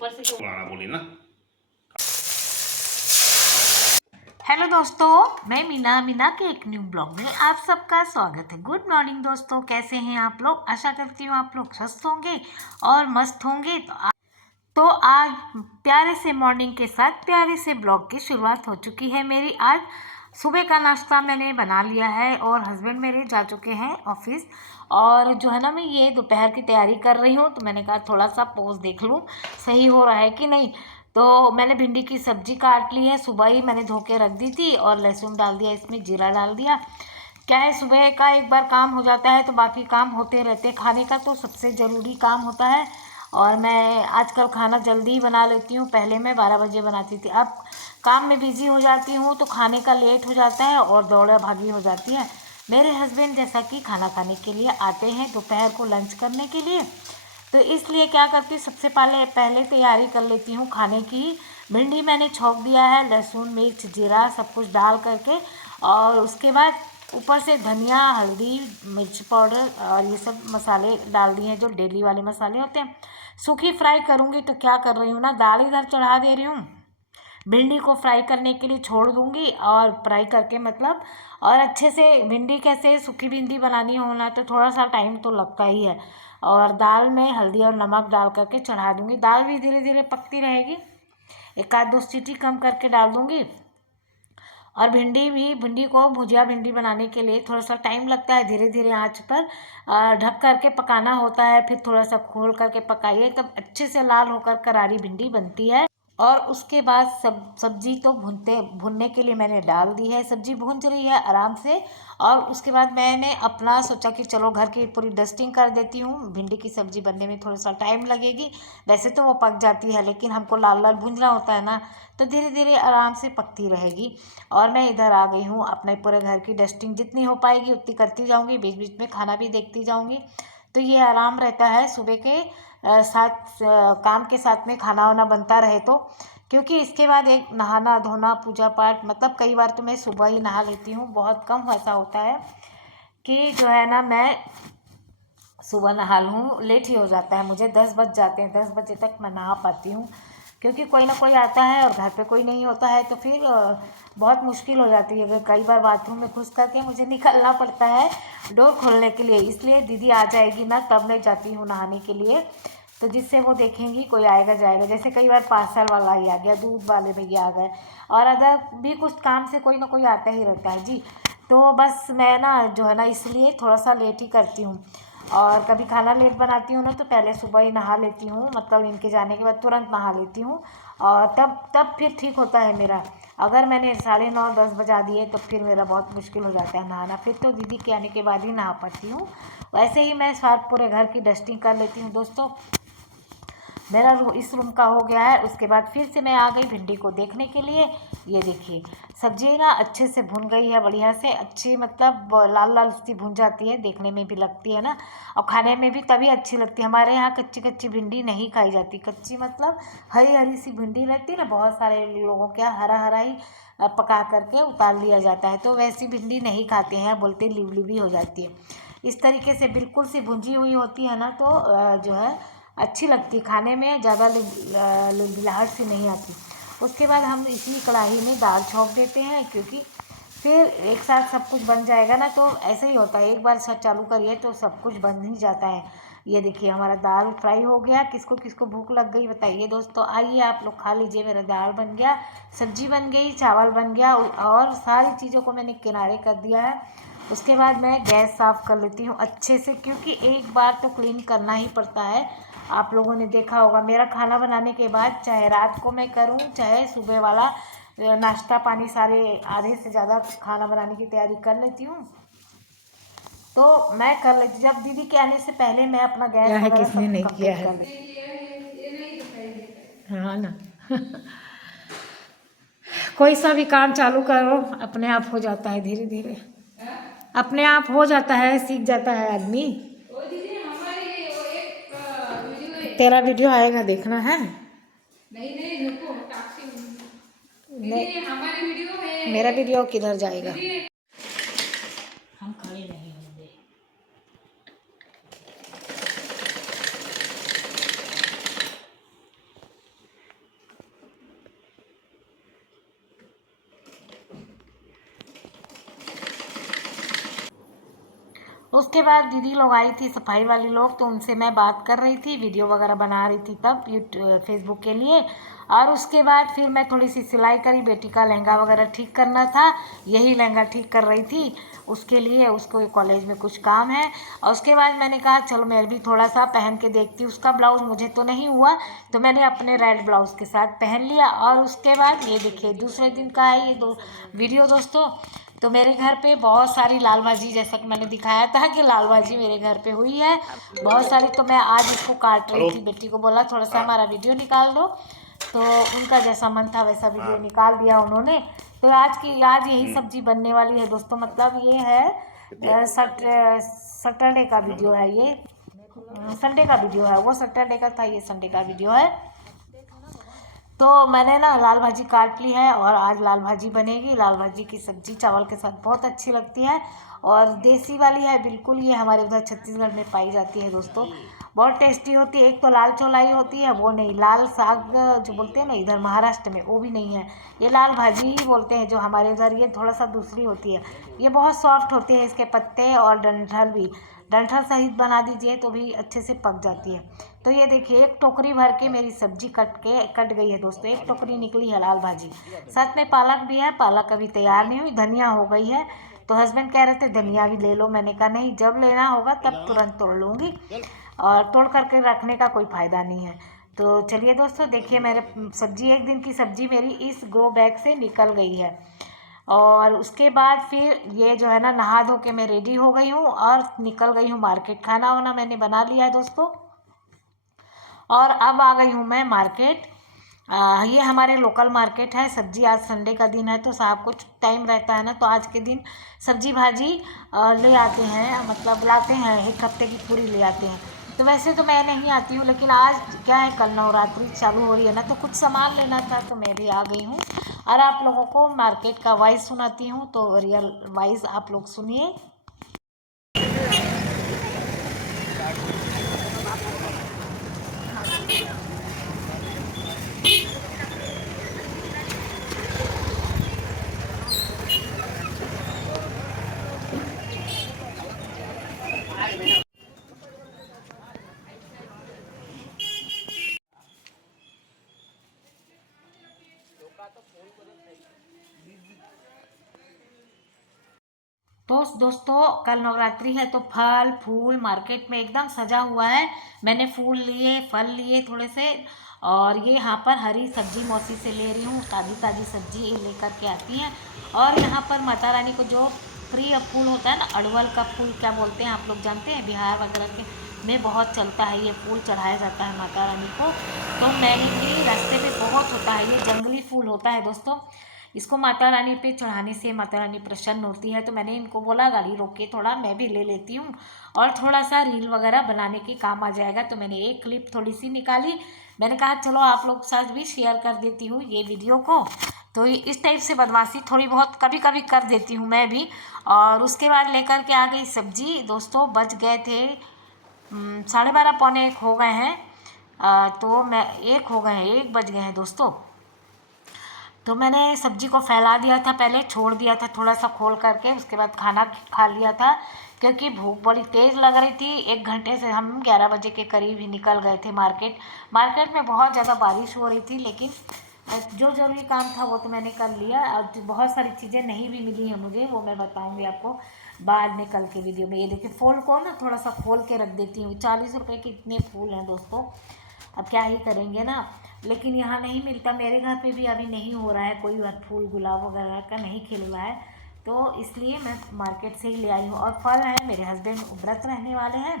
ऊपर से क्यों बोली ना। हेलो दोस्तों, मैं मीना के एक न्यू ब्लॉग में आप सबका स्वागत है। गुड मॉर्निंग दोस्तों, कैसे हैं आप लोग? आशा करती हूँ आप लोग स्वस्थ होंगे और मस्त होंगे। तो आज प्यारे से मॉर्निंग के साथ प्यारे से ब्लॉग की शुरुआत हो चुकी है मेरी। आज सुबह का नाश्ता मैंने बना लिया है और हस्बैंड मेरे जा चुके हैं ऑफिस। और जो है ना, मैं ये दोपहर की तैयारी कर रही हूँ, तो मैंने कहा थोड़ा सा पोज देख लूँ सही हो रहा है कि नहीं। तो मैंने भिंडी की सब्जी काट ली है, सुबह ही मैंने धो के रख दी थी और लहसुन डाल दिया, इसमें जीरा डाल दिया। क्या है, सुबह का एक बार काम हो जाता है तो बाकी काम होते रहते हैं। खाने का तो सबसे ज़रूरी काम होता है। और मैं आजकल खाना जल्दी ही बना लेती हूँ। पहले मैं 12 बजे बनाती थी, अब काम में बिज़ी हो जाती हूँ तो खाने का लेट हो जाता है और दौड़ा भागी हो जाती है। मेरे हस्बैंड जैसा कि खाना खाने के लिए आते हैं दोपहर को लंच करने के लिए, तो इसलिए क्या करती हूँ, सबसे पहले तैयारी कर लेती हूँ खाने की। भिंडी मैंने छौंक दिया है, लहसुन मिर्च जीरा सब कुछ डाल करके, और उसके बाद ऊपर से धनिया हल्दी मिर्च पाउडर और ये सब मसाले डाल दिए हैं, जो डेली वाले मसाले होते हैं। सूखी फ्राई करूँगी तो क्या कर रही हूँ ना, दाल इधर चढ़ा दे रही हूँ, भिंडी को फ्राई करने के लिए छोड़ दूँगी। और फ्राई करके मतलब, और अच्छे से भिंडी, कैसे सूखी भिंडी बनानी हो ना तो थोड़ा सा टाइम तो लगता ही है। और दाल में हल्दी और नमक डाल करके चढ़ा दूँगी। दाल भी धीरे धीरे पकती रहेगी, एक आध दो सीटी कम करके डाल दूँगी। और भिंडी को भुजिया भिंडी बनाने के लिए थोड़ा सा टाइम लगता है, धीरे धीरे आंच पर ढक करके पकाना होता है। फिर थोड़ा सा खोल करके पकाइए, तब अच्छे से लाल होकर करारी भिंडी बनती है। और उसके बाद सब्जी तो भुनने के लिए मैंने डाल दी है, सब्जी भुन रही है आराम से। और उसके बाद मैंने अपना सोचा कि चलो घर की पूरी डस्टिंग कर देती हूँ। भिंडी की सब्ज़ी बनने में थोड़ा सा टाइम लगेगी, वैसे तो वो पक जाती है, लेकिन हमको लाल लाल भूनना होता है ना, तो धीरे धीरे आराम से पकती रहेगी। और मैं इधर आ गई हूँ, अपने पूरे घर की डस्टिंग जितनी हो पाएगी उतनी करती जाऊँगी, बीच बीच में खाना भी देखती जाऊँगी। तो ये आराम रहता है सुबह के साथ, काम के साथ में खाना वाना बनता रहे तो। क्योंकि इसके बाद एक नहाना धोना पूजा पाठ, मतलब कई बार तो मैं सुबह ही नहा लेती हूँ, बहुत कम ऐसा होता है कि जो है ना मैं सुबह नहा लूँ। लेट ही हो जाता है, मुझे 10 बज जाते हैं, 10 बजे तक मैं नहा पाती हूँ। क्योंकि कोई ना कोई आता है और घर पे कोई नहीं होता है, तो फिर बहुत मुश्किल हो जाती है। अगर कई बार बाथरूम में घुस करके मुझे निकलना पड़ता है डोर खोलने के लिए, इसलिए दीदी आ जाएगी ना तब मैं जाती हूँ नहाने के लिए। तो जिससे वो देखेंगी कोई आएगा जाएगा, जैसे कई बार पार्सल वाला ही आ गया, दूध वाले भैया आ गए, और अदर भी कुछ काम से कोई ना कोई आता ही रहता है जी। तो बस मैं ना जो है ना, इसलिए थोड़ा सा लेट ही करती हूँ। और कभी खाना लेट बनाती हूँ ना तो पहले सुबह ही नहा लेती हूँ, मतलब इनके जाने के बाद तुरंत नहा लेती हूँ, और तब फिर ठीक होता है मेरा। अगर मैंने 9:30 10 बजा दिए तो फिर मेरा बहुत मुश्किल हो जाता है नहाना, फिर तो दीदी के आने के बाद ही नहा पाती हूँ। वैसे ही मैं साथ पूरे घर की डस्टिंग कर लेती हूँ दोस्तों। मेरा इस रूम का हो गया है। उसके बाद फिर से मैं आ गई भिंडी को देखने के लिए। ये देखिए सब्जी ना अच्छे से भुन गई है, बढ़िया से अच्छी, मतलब लाल लाल सी भुन जाती है, देखने में भी लगती है ना, और खाने में भी तभी अच्छी लगती है। हमारे यहाँ कच्ची कच्ची भिंडी नहीं खाई जाती, कच्ची मतलब हरी हरी सी भिंडी रहती है ना, बहुत सारे लोगों के यहाँ हरा हरा ही पका करके उतार लिया जाता है, तो वैसी भिंडी नहीं खाते हैं, बोलते लिवलिवी हो जाती है। इस तरीके से बिल्कुल सी भुंजी हुई होती है ना, तो जो है अच्छी लगती, खाने में ज़्यादा लिलबिलाहट सी नहीं आती। उसके बाद हम इसी कढ़ाई में दाल छौंक देते हैं, क्योंकि फिर एक साथ सब कुछ बन जाएगा ना, तो ऐसे ही होता है, एक बार सब चालू करिए तो सब कुछ बन ही जाता है। ये देखिए हमारा दाल फ्राई हो गया। किसको किसको भूख लग गई बताइए दोस्तों, आइए आप लोग खा लीजिए। मेरा दाल बन गया, सब्जी बन गई, चावल बन गया, और सारी चीज़ों को मैंने किनारे कर दिया है। उसके बाद मैं गैस साफ़ कर लेती हूँ अच्छे से, क्योंकि एक बार तो क्लीन करना ही पड़ता है। आप लोगों ने देखा होगा मेरा खाना बनाने के बाद, चाहे रात को मैं करूं चाहे सुबह वाला नाश्ता पानी, सारे आधे से ज़्यादा खाना बनाने की तैयारी कर लेती हूँ। तो मैं कर लेती, जब दीदी के आने से पहले मैं अपना गैस है, वगैरह किसने सब नहीं किया कंप्लीट है। कर लेती। हाँ ना। कोई सा भी काम चालू करो अपने आप हो जाता है, धीरे धीरे अपने आप हो जाता है, सीख जाता है आदमी। तेरा वीडियो आएगा, देखना है। नहीं हमारी वीडियो है। मेरा वीडियो किधर जाएगा? हम खड़े नहीं होंगे। उसके बाद दीदी लोग आई थी सफाई वाली लोग, तो उनसे मैं बात कर रही थी, वीडियो वगैरह बना रही थी तब फेसबुक के लिए। और उसके बाद फिर मैं थोड़ी सी सिलाई करी, बेटी का लहंगा वगैरह ठीक करना था, यही लहंगा ठीक कर रही थी उसके लिए, उसको कॉलेज में कुछ काम है। और उसके बाद मैंने कहा चलो मैं भी थोड़ा सा पहन के देखती हूँ, उसका ब्लाउज़ मुझे तो नहीं हुआ, तो मैंने अपने रेड ब्लाउज़ के साथ पहन लिया। और उसके बाद ये देखिए दूसरे दिन का है ये वीडियो दोस्तों। तो मेरे घर पे बहुत सारी लाल भाजी, जैसा कि मैंने दिखाया था कि लाल भाजी मेरे घर पे हुई है बहुत सारी, तो मैं आज इसको काट रही थी। बेटी को बोला थोड़ा सा हमारा वीडियो निकाल दो, तो उनका जैसा मन था वैसा वीडियो निकाल दिया उन्होंने। तो आज यही सब्जी बनने वाली है दोस्तों। मतलब ये है सैटरडे का वीडियो है, ये संडे का वीडियो है, वो सैटरडे का था, ये संडे का वीडियो है। तो मैंने ना लाल भाजी काट ली है और आज लाल भाजी बनेगी। लाल भाजी की सब्ज़ी चावल के साथ बहुत अच्छी लगती है और देसी वाली है बिल्कुल, ये हमारे उधर छत्तीसगढ़ में पाई जाती है दोस्तों, बहुत टेस्टी होती है। एक तो लाल चौलाई होती है, वो नहीं, लाल साग जो बोलते हैं ना इधर महाराष्ट्र में, वो भी नहीं है, ये लाल भाजी ही बोलते हैं जो हमारे उधर, ये थोड़ा सा दूसरी होती है। ये बहुत सॉफ्ट होती है, इसके पत्ते और डंठल भी, डंठल सहित बना दीजिए तो भी अच्छे से पक जाती है। तो ये देखिए एक टोकरी भर के मेरी सब्जी कट गई है दोस्तों, एक टोकरी निकली है लाल भाजी। साथ में पालक भी है, पालक अभी तैयार नहीं हुई, धनिया हो गई है। तो हस्बैंड कह रहे थे धनिया भी ले लो, मैंने कहा नहीं, जब लेना होगा तब तुरंत तोड़ लूँगी, और तोड़ करके रखने का कोई फ़ायदा नहीं है। तो चलिए दोस्तों देखिए, मेरे सब्जी, एक दिन की सब्जी मेरी इस ग्रो बैग से निकल गई है। और उसके बाद फिर ये जो है ना, नहा धो के मैं रेडी हो गई हूँ और निकल गई हूँ मार्केट। खाना वाना मैंने बना लिया है दोस्तों, और अब आ गई हूँ मैं मार्केट। ये हमारे लोकल मार्केट है। सब्जी, आज संडे का दिन है तो साहब कुछ टाइम रहता है ना, तो आज के दिन सब्जी भाजी ले आते हैं, मतलब लाते हैं, एक हफ्ते की पूरी ले आते हैं। तो वैसे तो मैं नहीं आती हूँ, लेकिन आज क्या है, कल नवरात्रि चालू हो रही है ना, तो कुछ सामान लेना था तो मैं भी आ गई हूँ। और आप लोगों को मार्केट का वाइज सुनाती हूँ, तो रियल वाइज आप लोग सुनिए। तो दोस्तों कल नवरात्रि है, तो फल फूल मार्केट में एकदम सजा हुआ है। मैंने फूल लिए, फल लिए थोड़े से, और ये यहाँ पर हरी सब्जी मौसी से ले रही हूँ, ताज़ी ताज़ी सब्जी ये लेकर के आती हैं। और यहाँ पर माता रानी को जो प्रिय फूल होता है ना, अड़वल का फूल क्या बोलते हैं आप लोग जानते हैं, बिहार वगैरह के में बहुत चलता है, ये फूल चढ़ाया जाता है माता रानी को। तो मैंने भी रास्ते में बहुत होता है, ये जंगली फूल होता है दोस्तों, इसको माता रानी पे चढ़ाने से माता रानी प्रसन्न होती है। तो मैंने इनको बोला गाड़ी रोक के थोड़ा मैं भी ले लेती हूँ, और थोड़ा सा रील वगैरह बनाने के काम आ जाएगा। तो मैंने एक क्लिप थोड़ी सी निकाली, मैंने कहा चलो आप लोग साथ भी शेयर कर देती हूँ ये वीडियो को। तो इस टाइप से बदमाशी थोड़ी बहुत कभी कभी कर देती हूँ मैं भी। और उसके बाद लेकर के आ गई सब्जी दोस्तों, बज गए थे 12:30 पौने 1 हो गए हैं। तो मैं 1 हो गए हैं, 1 बज गए हैं दोस्तों। तो मैंने सब्जी को फैला दिया था, पहले छोड़ दिया था थोड़ा सा खोल करके, उसके बाद खाना खा लिया था, क्योंकि भूख बड़ी तेज़ लग रही थी। 1 घंटे से हम 11 बजे के करीब ही निकल गए थे मार्केट। मार्केट में बहुत ज़्यादा बारिश हो रही थी, लेकिन जो ज़रूरी काम था वो तो मैंने कर लिया। और बहुत सारी चीज़ें नहीं भी मिली हैं मुझे, वो मैं बताऊँगी आपको बाद में कल के वीडियो में। ये देखिए फूल को ना थोड़ा सा खोल के रख देती हूँ, 40 रुपये के इतने फूल हैं दोस्तों, अब क्या ही करेंगे ना। लेकिन यहाँ नहीं मिलता, मेरे घर पे भी अभी नहीं हो रहा है कोई फूल, गुलाब वगैरह का नहीं खिल रहा है, तो इसलिए मैं मार्केट से ही ले आई हूँ। और फल है, मेरे हस्बैंड व्रत रहने वाले हैं,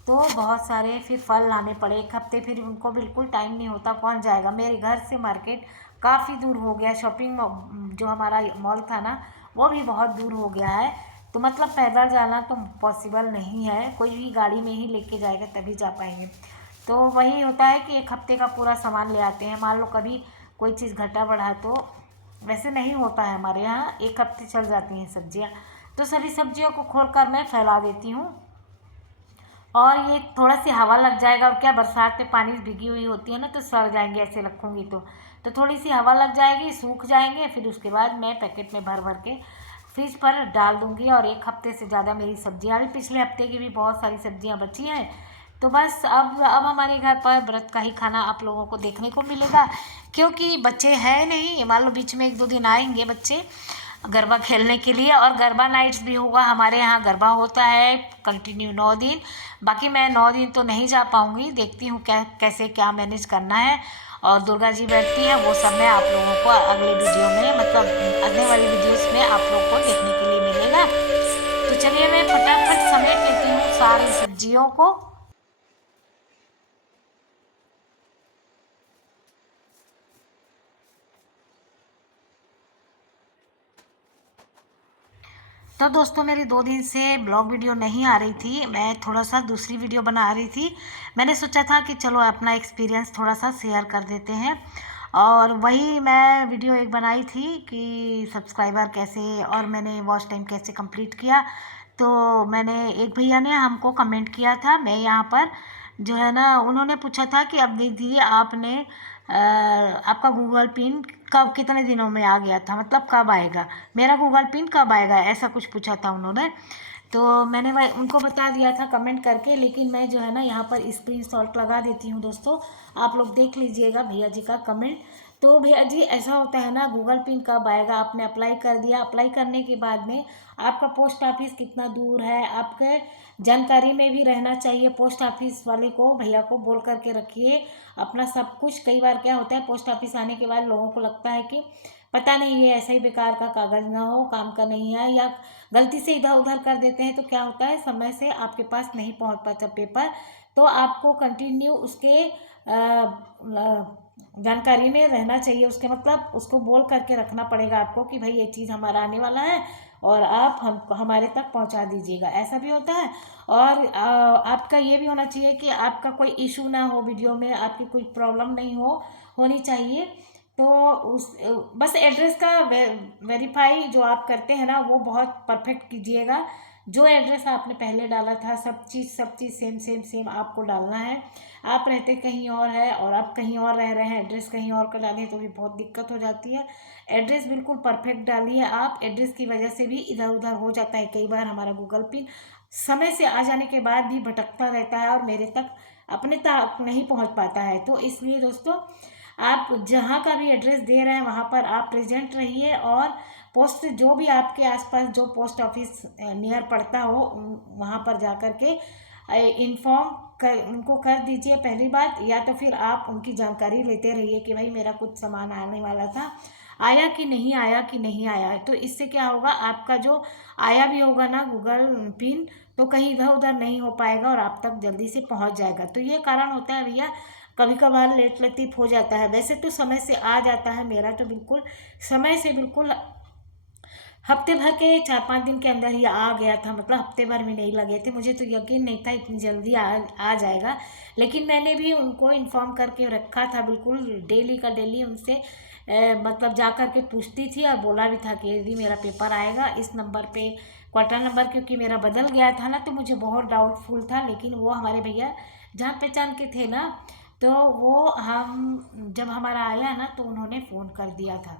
तो बहुत सारे फिर फल लाने पड़े 1 हफ्ते, फिर उनको बिल्कुल टाइम नहीं होता, कौन जाएगा। मेरे घर से मार्केट काफ़ी दूर हो गया, शॉपिंग जो हमारा मॉल था ना वो भी बहुत दूर हो गया है, तो मतलब पैदल जाना तो पॉसिबल नहीं है, कोई भी गाड़ी में ही लेके जाएगा तभी जा पाएंगे। तो वही होता है कि 1 हफ्ते का पूरा सामान ले आते हैं, मान लो कभी कोई चीज़ घटा बढ़ा तो वैसे नहीं होता है हमारे यहाँ, 1 हफ्ते चल जाती हैं सब्जियाँ। तो सभी सब्जियों को खोलकर मैं फैला देती हूँ, और ये थोड़ा सी हवा लग जाएगा, और क्या बरसात में पानी भीगी हुई होती है ना, तो सड़ जाएंगे ऐसे रखूँगी तो थोड़ी सी हवा लग जाएगी, सूख जाएंगे, फिर उसके बाद मैं पैकेट में भर भर के फ्रिज पर डाल दूँगी। और 1 हफ्ते से ज़्यादा मेरी सब्जियाँ भी, पिछले हफ्ते की भी बहुत सारी सब्जियाँ बची हैं। तो बस अब हमारे घर पर व्रत का ही खाना आप लोगों को देखने को मिलेगा, क्योंकि बच्चे हैं नहीं। मान लो बीच में 1-2 दिन आएंगे बच्चे गरबा खेलने के लिए, और गरबा नाइट्स भी होगा। हमारे यहाँ गरबा होता है कंटिन्यू 9 दिन। बाकी मैं 9 दिन तो नहीं जा पाऊँगी, देखती हूँ कैसे क्या मैनेज करना है। और दुर्गा जी बैठती हैं, वो सब मैं आप लोगों को अगले वीडियो में, मतलब आने वाले वीडियोस में आप लोगों को देखने के लिए मिलेगा। तो चलिए मैं फटाफट समेट लेती हूँ सारी सब्जियों को। तो दोस्तों मेरी 2 दिन से ब्लॉग वीडियो नहीं आ रही थी, मैं थोड़ा सा दूसरी वीडियो बना रही थी। मैंने सोचा था कि चलो अपना एक्सपीरियंस थोड़ा सा शेयर कर देते हैं, और वही मैं वीडियो एक बनाई थी कि सब्सक्राइबर कैसे, और मैंने वॉच टाइम कैसे कंप्लीट किया। तो मैंने, एक भैया ने हमको कमेंट किया था, मैं यहाँ पर जो है ना, उन्होंने पूछा था कि अब दीदी आपने आपका गूगल पिन कब, कितने दिनों में आ गया था, मतलब कब आएगा, मेरा गूगल पिन कब आएगा, ऐसा कुछ पूछा था उन्होंने। तो मैंने वह उनको बता दिया था कमेंट करके। लेकिन मैं जो है ना यहाँ पर स्क्रीनशॉट लगा देती हूँ दोस्तों, आप लोग देख लीजिएगा भैया जी का कमेंट। तो भैया जी ऐसा होता है ना, गूगल पिन कब आएगा, आपने अप्लाई कर दिया, अप्लाई करने के बाद में आपका पोस्ट ऑफिस कितना दूर है, आपके जानकारी में भी रहना चाहिए। पोस्ट ऑफिस वाले को, भैया को बोल करके रखिए अपना सब कुछ। कई बार क्या होता है, पोस्ट ऑफिस आने के बाद लोगों को लगता है कि पता नहीं ये ऐसा ही बेकार का कागज़ ना हो, काम का नहीं है, या गलती से इधर उधर कर देते हैं। तो क्या होता है, समय से आपके पास नहीं पहुंच पाता पेपर। तो आपको कंटिन्यू उसके जानकारी में रहना चाहिए, उसके मतलब उसको बोल करके रखना पड़ेगा आपको कि भाई ये चीज़ हमारा आने वाला है और आप हमारे तक पहुंचा दीजिएगा, ऐसा भी होता है। और आपका ये भी होना चाहिए कि आपका कोई इशू ना हो वीडियो में, आपकी कोई प्रॉब्लम नहीं होनी चाहिए। तो उस बस एड्रेस का वेरीफाई जो आप करते हैं ना, वो बहुत परफेक्ट कीजिएगा। जो एड्रेस आपने पहले डाला था, सब चीज़ सेम सेम सेम आपको डालना है। आप रहते कहीं और है और आप कहीं और रह रहे हैं, एड्रेस कहीं और का डालें तो भी बहुत दिक्कत हो जाती है। एड्रेस बिल्कुल परफेक्ट डालिए आप। एड्रेस की वजह से भी इधर उधर हो जाता है कई बार, हमारा गूगल पिन समय से आ जाने के बाद भी भटकता रहता है और मेरे तक, अपने तक नहीं पहुंच पाता है। तो इसलिए दोस्तों, आप जहाँ का भी एड्रेस दे रहे हैं वहाँ पर आप प्रेजेंट रहिए, और पोस्ट जो भी आपके आसपास जो पोस्ट ऑफिस नियर पड़ता हो वहाँ पर जा कर के इन्फॉर्म कर उनको कर दीजिए पहली बात। या तो फिर आप उनकी जानकारी लेते रहिए कि भाई मेरा कुछ सामान आने वाला था, आया कि नहीं आया, कि नहीं आया है। तो इससे क्या होगा, आपका जो आया भी होगा ना गूगल पिन, तो कहीं इधर उधर नहीं हो पाएगा और आप तक जल्दी से पहुंच जाएगा। तो ये कारण होता है भैया, कभी कभार लेट लतीफ़ हो जाता है। वैसे तो समय से आ जाता है, मेरा तो बिल्कुल समय से, बिल्कुल हफ्ते भर के 4-5 दिन के अंदर ही आ गया था। मतलब हफ्ते भर में नहीं लगे थे, मुझे तो यकीन नहीं था इतनी जल्दी आ जाएगा। लेकिन मैंने भी उनको इन्फॉर्म करके रखा था, बिल्कुल डेली का डेली उनसे मतलब जा कर के पूछती थी, और बोला भी था कि यदि मेरा पेपर आएगा इस नंबर पे, क्वार्टर नंबर, क्योंकि मेरा बदल गया था ना, तो मुझे बहुत डाउटफुल था। लेकिन वो हमारे भैया जान पहचान के थे ना, तो वो हम जब हमारा आया ना तो उन्होंने फ़ोन कर दिया था।